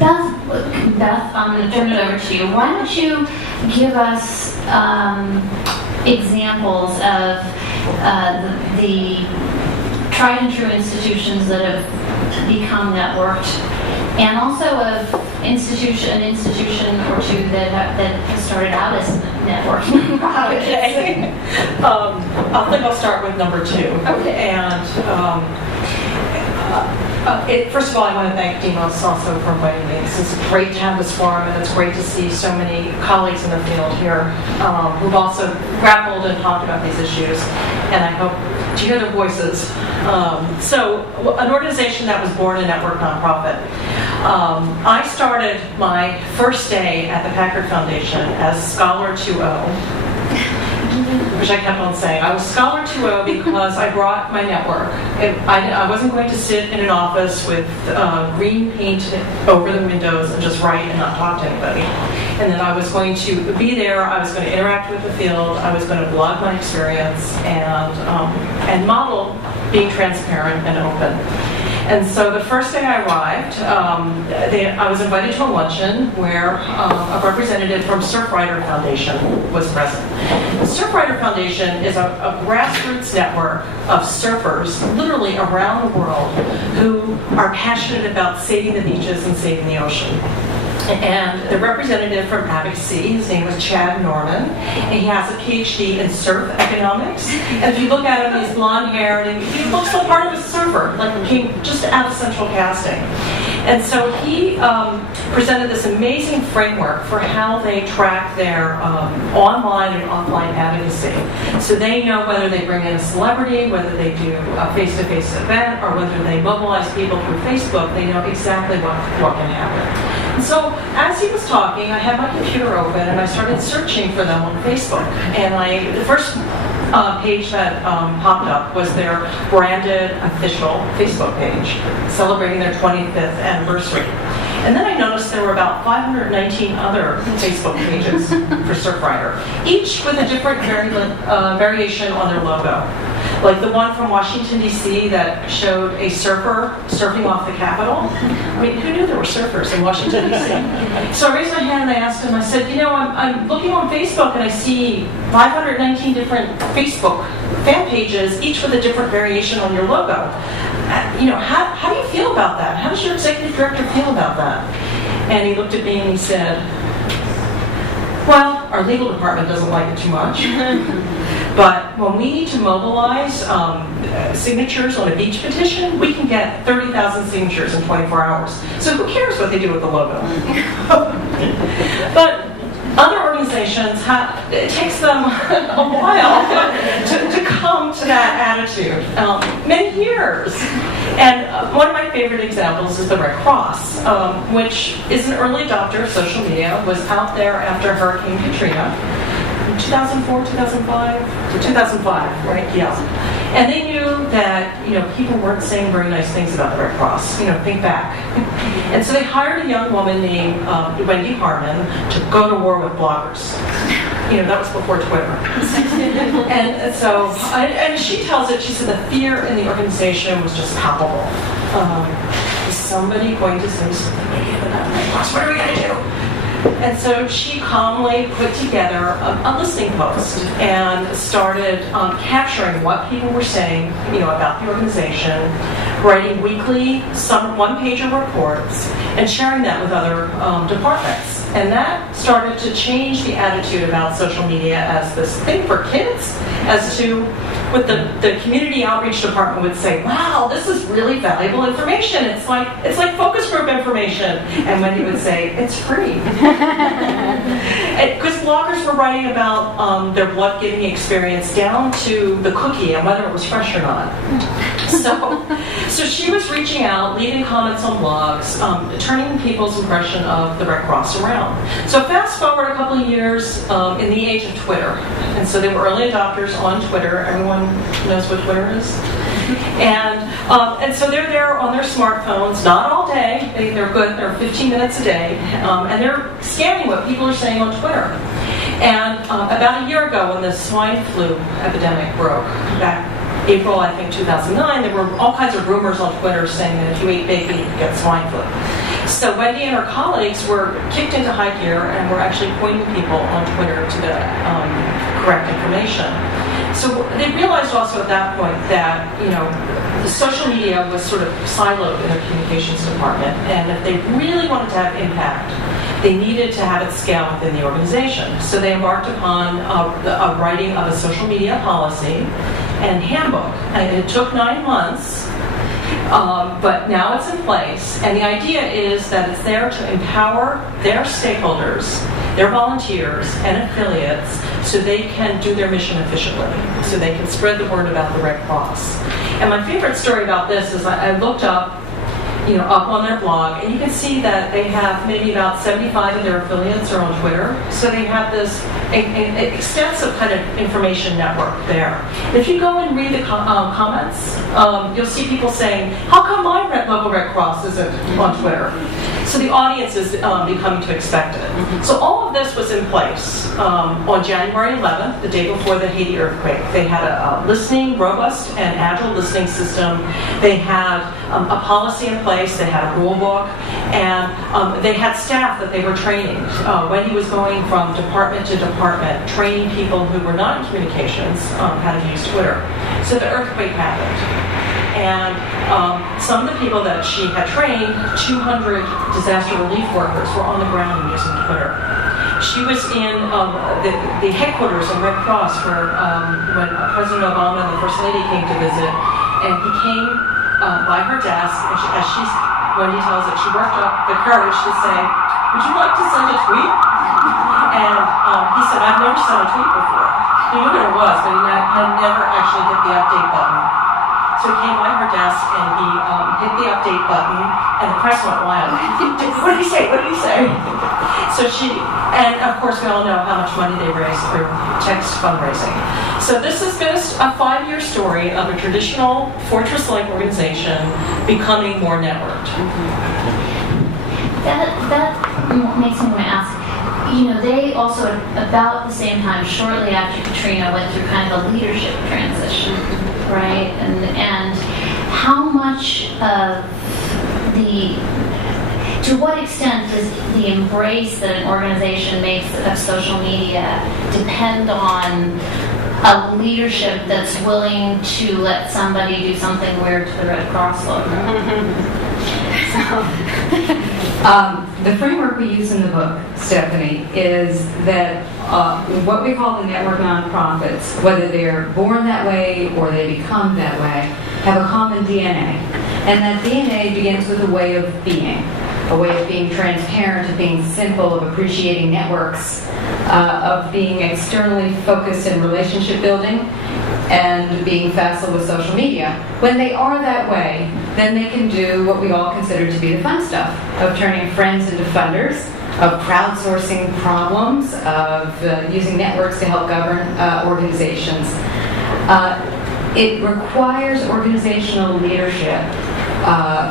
Beth, I'm going to turn it over to you. Why don't you give us examples of the tried and true institutions that have become networked, and also of an institution or two that started out as networking. Okay. I think I'll start with number 2. Okay. And first of all, I want to thank Demos also for inviting me. It's great to have this forum, and it's great to see so many colleagues in the field here who've also grappled and talked about these issues, and I hope to hear their voices. So, an organization that was born a network nonprofit. I started my first day at the Packard Foundation as Scholar 2.0. Which I kept on saying. I was Scholar 2.0 because I brought my network. I wasn't going to sit in an office with green paint over the windows and just write and not talk to anybody. And then I was going to be there, I was going to interact with the field, I was going to blog my experience and model being transparent and open. And so the first day I arrived, I was invited to a luncheon where a representative from Surfrider Foundation was present. The Surfrider Foundation is a grassroots network of surfers, literally around the world, who are passionate about saving the beaches and saving the ocean. And the representative from advocacy, his name was Chad Norman, and he has a PhD in surf economics. And if you look at him, he's blonde-haired, and he looks like part of a surfer, like he came just out of central casting. And so he presented this amazing framework for how they track their online and offline advocacy. So they know whether they bring in a celebrity, whether they do a face-to-face event, or whether they mobilize people through Facebook. They know exactly what can happen. So as he was talking, I had my computer open and I started searching for them on Facebook. And the first page that popped up was their branded official Facebook page, celebrating their 25th anniversary. And then I noticed there were about 519 other Facebook pages for Surfrider, each with a different variation on their logo. Like the one from Washington, D.C. that showed a surfer surfing off the Capitol. I mean, who knew there were surfers in Washington, D.C.? So I raised my hand and I asked him, I said, I'm looking on Facebook and I see 519 different Facebook fan pages, each with a different variation on your logo. How do you feel about that? How does your executive director feel about that? And he looked at me and he said, well, our legal department doesn't like it too much. But when we need to mobilize signatures on a beach petition, we can get 30,000 signatures in 24 hours. So who cares what they do with the logo? But other organizations, it takes them a while to come to that attitude, many years. And one of my favorite examples is the Red Cross, which is an early adopter of social media, was out there after Hurricane Katrina. 2004, 2005? 2005, right? Yeah. And they knew that, people weren't saying very nice things about the Red Cross. Think back. And so they hired a young woman named Wendy Harmon to go to war with bloggers. That was before Twitter. And so, and she tells it, she said the fear in the organization was just palpable. Is somebody going to say something negative about the Red Cross? What are we going to do? And so she calmly put together a listening post and started capturing what people were saying, about the organization, writing weekly one-pager reports, and sharing that with other departments. And that started to change the attitude about social media as this thing for kids, as to what the community outreach department would say, wow, this is really valuable information. It's like focus group information. And Wendy would say, it's free. Because bloggers were writing about their blood-giving experience down to the cookie and whether it was fresh or not. So she was reaching out, leaving comments on blogs, turning people's impression of the Red Cross around. So fast forward a couple of years in the age of Twitter. And so they were early adopters on Twitter. Everyone knows what Twitter is. And so they're there on their smartphones, not all day. They're good. They're 15 minutes a day. And they're scanning what people are saying on Twitter. And about a year ago, when the swine flu epidemic broke, back April, I think, 2009, there were all kinds of rumors on Twitter saying that if you ate bacon, you could get swine flu. So Wendy and her colleagues were kicked into high gear and were actually pointing people on Twitter to the correct information. So they realized also at that point that, the social media was sort of siloed in their communications department, and if they really wanted to have impact, they needed to have it scale within the organization. So they embarked upon a writing of a social media policy and handbook. And it took 9 months, but now it's in place. And the idea is that it's there to empower their stakeholders, their volunteers and affiliates, so they can do their mission efficiently, so they can spread the word about the Red Cross. And my favorite story about this is I looked up on their blog, and you can see that they have maybe about 75 of their affiliates are on Twitter. So they have this extensive kind of information network there. And if you go and read the comments, you'll see people saying, how come my local Red Cross isn't on Twitter? So the audience is becoming to expect it. So all of this was in place on January 11th, the day before the Haiti earthquake. They had a robust and agile listening system. They had a policy in place. They had a rule book, and they had staff that they were training. Wendy was going from department to department, training people who were not in communications how to use Twitter. So the earthquake happened. And some of the people that she had trained, 200 disaster relief workers, were on the ground using Twitter. She was in the headquarters of Red Cross when President Obama and the First Lady came to visit, and he came by her desk, and Wendy tells it, she worked up the courage to say, would you like to send a tweet? And he said, I've never sent a tweet before. He knew what it was, but he had never actually hit the update button. So he came by her desk and he hit the update button, and the press went wild. What did he say? What did he say? So and of course we all know how much money they raised through text fundraising. So this has been a 5-year story of a traditional fortress-like organization becoming more networked. That makes me want to ask, they also, about the same time, shortly after Katrina, went through kind of a leadership transition, right? And how much of to what extent does the embrace that an organization makes of social media depend on a leadership that's willing to let somebody do something weird to the Red Cross logo? The framework we use in the book, Stephanie, is that what we call the network nonprofits, whether they're born that way or they become that way, have a common DNA. And that DNA begins with a way of being transparent, of being simple, of appreciating networks, of being externally focused in relationship building, and being facile with social media. When they are that way, then they can do what we all consider to be the fun stuff, of turning friends into funders, of crowdsourcing problems, of using networks to help govern organizations. It requires organizational leadership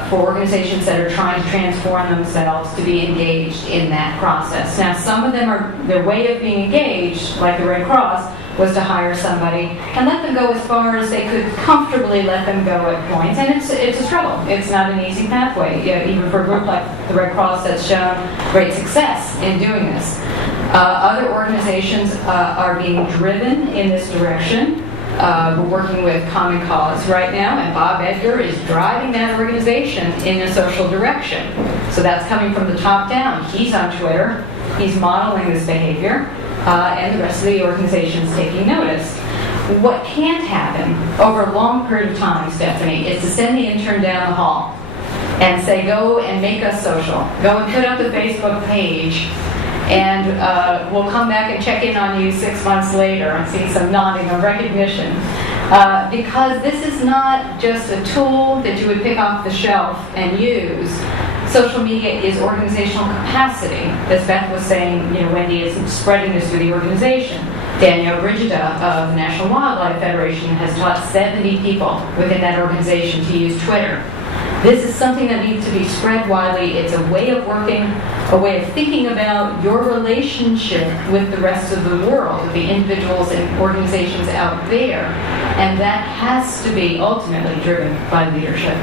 for organizations that are trying to transform themselves to be engaged in that process. Now, some of them their way of being engaged, like the Red Cross, was to hire somebody and let them go as far as they could comfortably let them go at points. And it's a struggle. It's not an easy pathway, even for a group like the Red Cross that's shown great success in doing this. Other organizations are being driven in this direction. We're working with Common Cause right now, and Bob Edgar is driving that organization in a social direction. So that's coming from the top down. He's on Twitter. He's modeling this behavior. And the rest of the organization's taking notice. What can't happen over a long period of time, Stephanie, is to send the intern down the hall and say, go and make us social. Go and put up a Facebook page, and we'll come back and check in on you 6 months later. I'm seeing some nodding of recognition. Because this is not just a tool that you would pick off the shelf and use. Social media is organizational capacity. As Beth was saying, Wendy is spreading this through the organization. Danielle Brigida of the National Wildlife Federation has taught 70 people within that organization to use Twitter. This is something that needs to be spread widely. It's a way of working, a way of thinking about your relationship with the rest of the world, with the individuals and organizations out there. And that has to be ultimately driven by leadership.